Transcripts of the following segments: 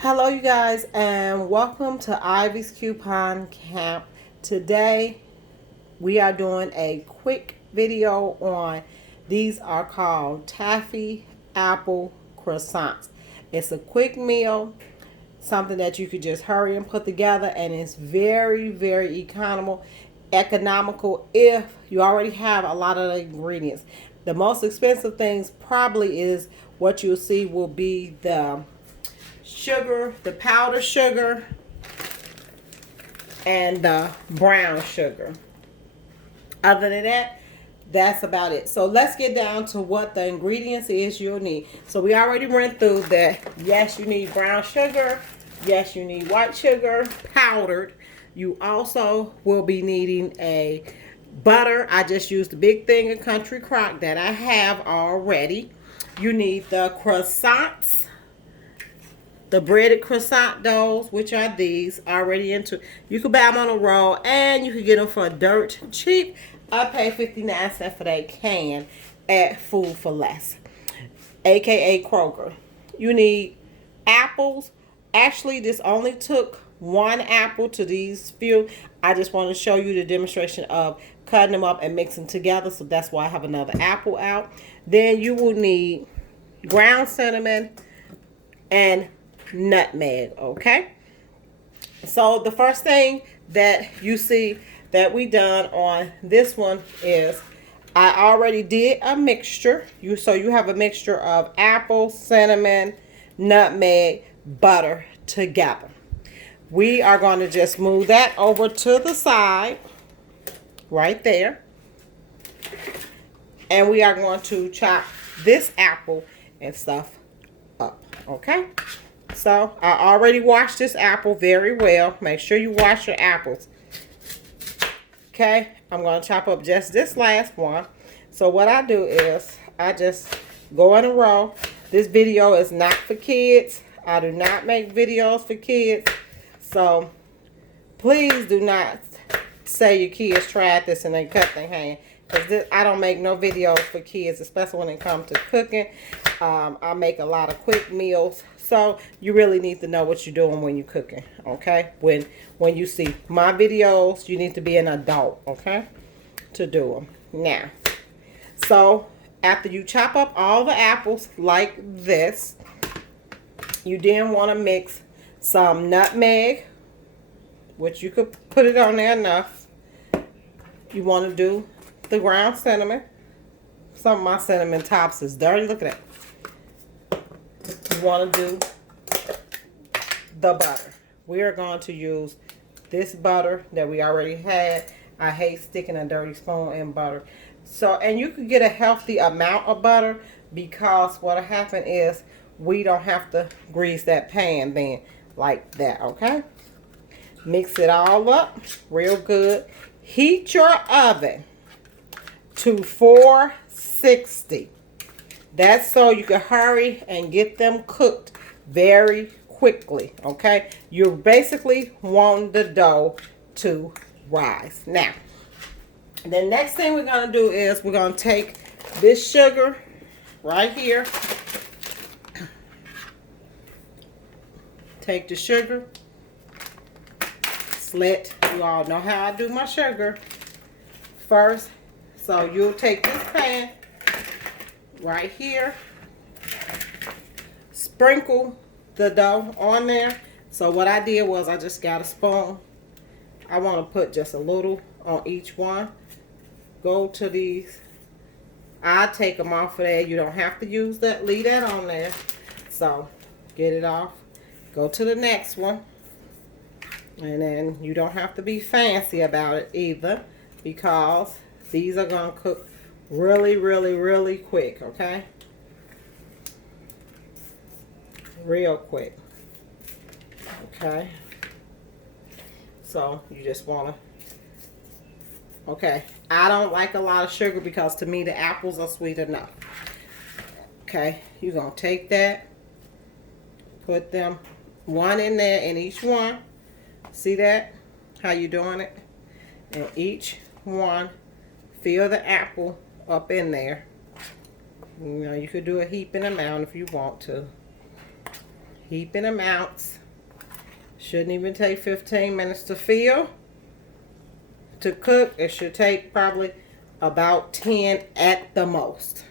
Hello, you guys, and welcome to Ivy's Coupon Camp. Today, we are doing a quick video on these are called taffy apple croissants. It's a quick meal, something that you could just hurry and put together, and it's very economical if you already have a lot of the ingredients. The most expensive things probably is what you'll see will be the sugar, the powdered sugar, and the brown sugar. Other than that, that's about it. So let's get down to what the ingredients is you'll need. So we already went through that. Yes, you need brown sugar. Yes, you need white sugar, powdered. You also will be needing a butter. I just used a big thing of country crock that I have already. You need the croissants, the breaded croissant doughs, which are these already into. You can buy them on a roll, and you can get them for dirt cheap. I paid 59 cents for that can at Food for Less, aka Kroger. You need apples. Actually, this only took one apple to these few. I just want to show you the demonstration of cutting them up and mixing together, so that's why I have another apple out. Then you will need ground cinnamon and nutmeg. Okay, so the first thing that you see that we done on this one is I already did a mixture. So you have a mixture of apple, cinnamon, nutmeg, butter together. We are going to just move that over to the side right there, and we are going to chop this apple and stuff up. Okay, so I already washed this apple very well. Make sure you wash your apples. Okay, I'm going to chop up just this last one. So what I do is I just go in a row. This video is not for kids. I do not make videos for kids. So please do not say your kids tried this and they cut their hand. Because I don't make no videos for kids, especially when it comes to cooking. I make a lot of quick meals. So you really need to know what you're doing when you're cooking, okay? When you see my videos, you need to be an adult, okay, to do them. Now, so after you chop up all the apples like this, you then want to mix some nutmeg, which you could put it on there enough. You want to do the ground cinnamon. Some of my cinnamon tops is dirty. Look at that. You want to do the butter. We are going to use this butter that we already had. I hate sticking a dirty spoon in butter. So, and you can get a healthy amount of butter, because what'll happen is we don't have to grease that pan then like that, okay? Mix it all up real good. Heat your oven to 460. That's so you can hurry and get them cooked very quickly, okay? You basically want the dough to rise. Now, the next thing we're going to do is we're going to take this sugar right here. Take the sugar. Slit. You all know how I do my sugar. First, so you'll take this pan right here, sprinkle the dough on there. So what I did was I just got a spoon. I want to put just a little on each one. Go to these. I take them off of there. You don't have to use that. Leave that on there. So get it off. Go to the next one. And then you don't have to be fancy about it either, because these are going to cook really quick, okay? Real quick. Okay. So you just want to, okay. I don't like a lot of sugar because to me the apples are sweet enough. Okay. You're going to take that, put them one in there in each one. See that? How you doing it? And each one, fill the apple up in there. You know, you could do a heaping amount if you want to. heaping amounts. Shouldn't even take 15 minutes to fill. To cook, it should take probably about 10 at the most.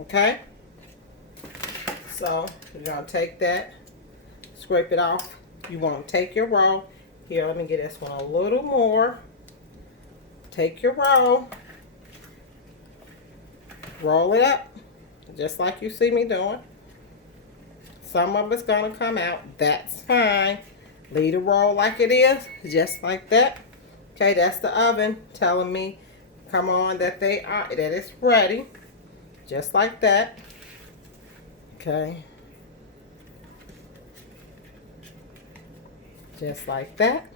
Okay? So, you're going to take that, scrape it off. You want to take your roll. Here, let me get this one a little more. Take your roll. Roll it up, just like you see me doing. Some of it's going to come out. That's fine. Leave the roll like it is, just like that. Okay, that's the oven telling me, come on, that it's ready. Just like that. Okay. Just like that.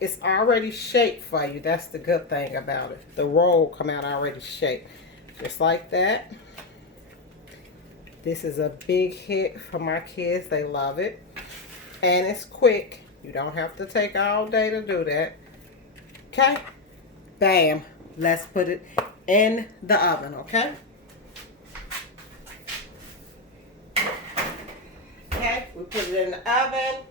It's already shaped for you. That's the good thing about it. The roll come out already shaped. Just like that. This is a big hit for my kids. They love it. And it's quick. You don't have to take all day to do that. Okay? Bam. Let's put it in the oven, okay? Okay, we put it in the oven.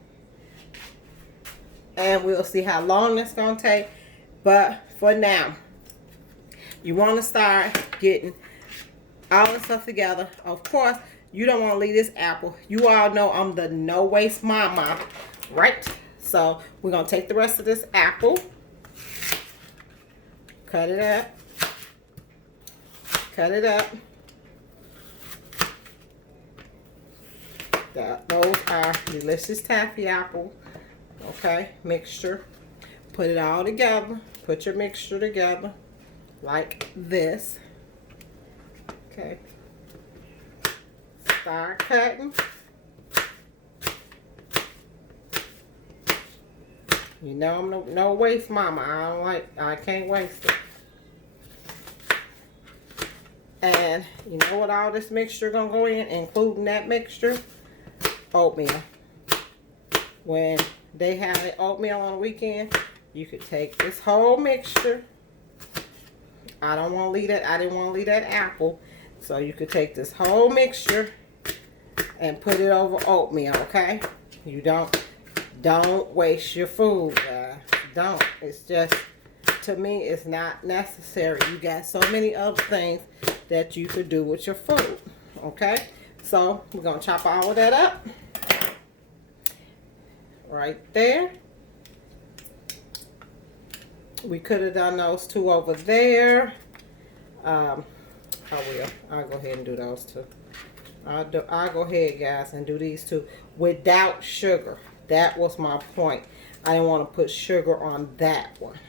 And we'll see how long it's going to take. But for now, you want to start getting all the stuff together. Of course, you don't want to leave this apple. You all know I'm the no waste mama, right? So we're going to take the rest of this apple. Cut it up. Cut it up. Those are delicious taffy apples. Okay, mixture. Put it all together. Put your mixture together like this. Okay. Start cutting. You know I'm no waste mama. I can't waste it. And you know what all this mixture gonna go in, including that mixture? Oatmeal. When they have the oatmeal on the weekend, you could take this whole mixture. I didn't want to leave that apple. So you could take this whole mixture and put it over oatmeal, okay? You don't waste your food, guys. Don't. It's just, to me, it's not necessary. You got so many other things that you could do with your food, okay? So we're going to chop all of that up. Right there. We could have done those two over there. I will. I'll go ahead and do those two. I'll go ahead, guys, and do these two without sugar. That was my point. I didn't want to put sugar on that one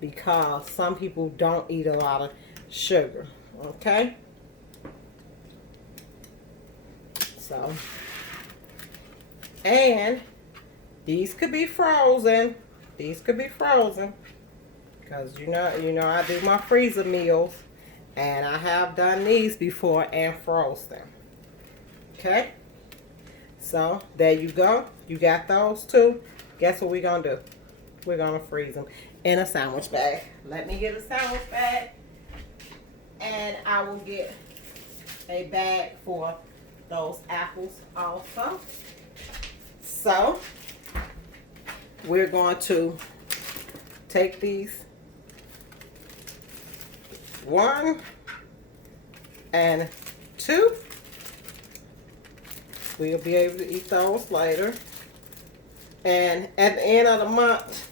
because some people don't eat a lot of sugar. Okay? So, and these could be frozen. These could be frozen. Because you know I do my freezer meals. And I have done these before and froze them. Okay? So, there you go. You got those two. Guess what we're going to do? We're going to freeze them in a sandwich bag. Let me get a sandwich bag. And I will get a bag for those apples also. So, we're going to take these 1 and 2. We'll be able to eat those later. And at the end of the month,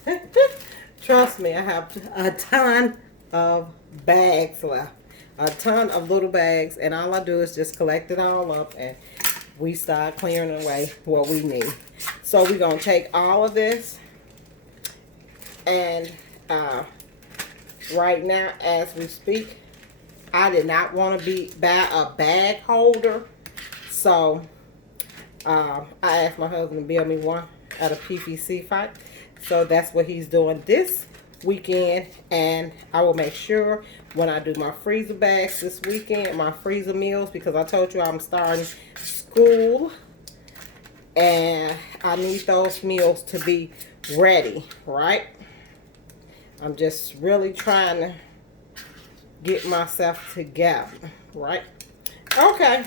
trust me, I have a ton of bags left. A ton of little bags. And all I do is just collect it all up and we start clearing away what we need. So we're going to take all of this and right now as we speak, I did not want to buy a bag holder. So I asked my husband to build me one at a PVC fight. So that's what he's doing this weekend. And I will make sure when I do my freezer bags this weekend, my freezer meals, because I told you I'm starting school. And I need those meals to be ready, right? I'm just really trying to get myself together, right? Okay.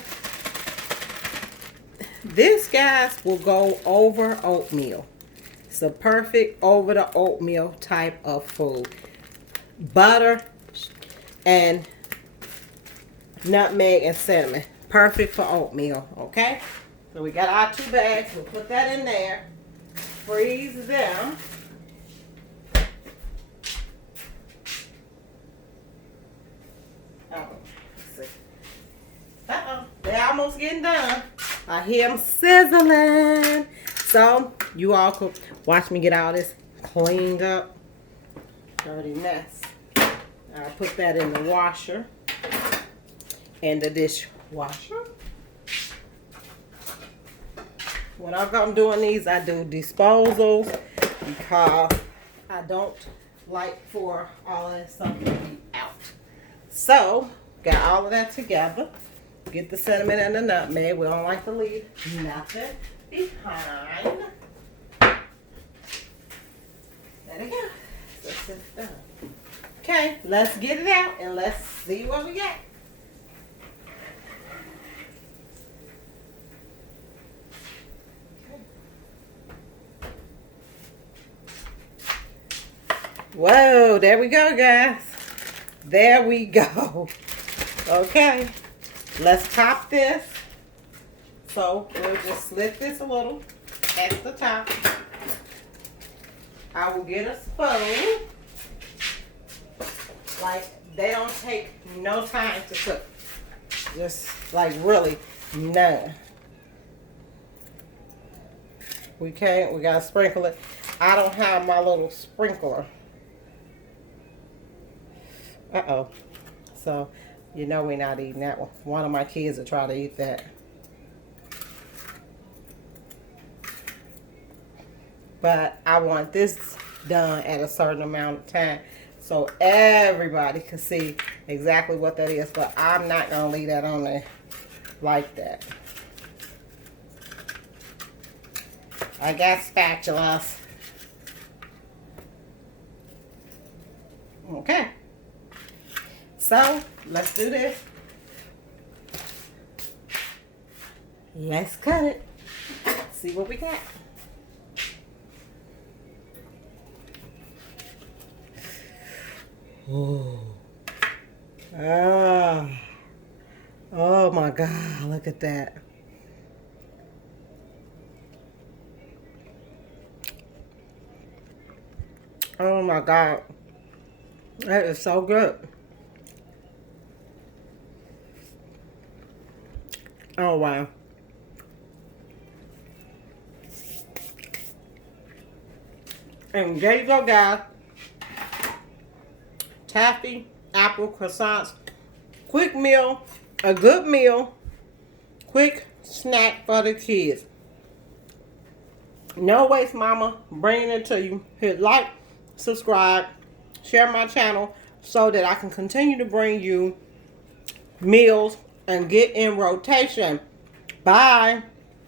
This, guys, will go over oatmeal. It's a perfect over the oatmeal type of food. Butter and nutmeg and cinnamon. Perfect for oatmeal, okay? So we got our 2 bags. We'll put that in there. Freeze them. Oh, let's see. Uh-oh, they're almost getting done. I hear them sizzling. So, you all could watch me get all this cleaned up. Dirty mess. I'll put that in the washer and the dishwasher. When I'm doing these, I do disposals because I don't like for all of that stuff to be out. So, got all of that together. Get the cinnamon and the nutmeg. We don't like to leave nothing behind. There we go. That's it done. Okay, let's get it out and let's see what we got. Whoa, there we go, guys. There we go. Okay, let's top this. So we'll just slit this a little at the top. I will get a spoon. Like, they don't take no time to cook. Just like really none. We gotta sprinkle it. I don't have my little sprinkler. Uh-oh. So, you know we're not eating that one. One of my kids will try to eat that. But I want this done at a certain amount of time so everybody can see exactly what that is. But I'm not going to leave that on there like that. I got spatulas. Okay. So, let's do this. Let's cut it. See what we got. Oh. Ah. Oh my God, look at that. Oh my God. That is so good. Oh wow. And there you go, guys. Taffy, apple croissants. Quick meal, a good meal, quick snack for the kids. No waste, mama. Bringing it to you. Hit like, subscribe, share my channel so that I can continue to bring you meals and get in rotation. Bye.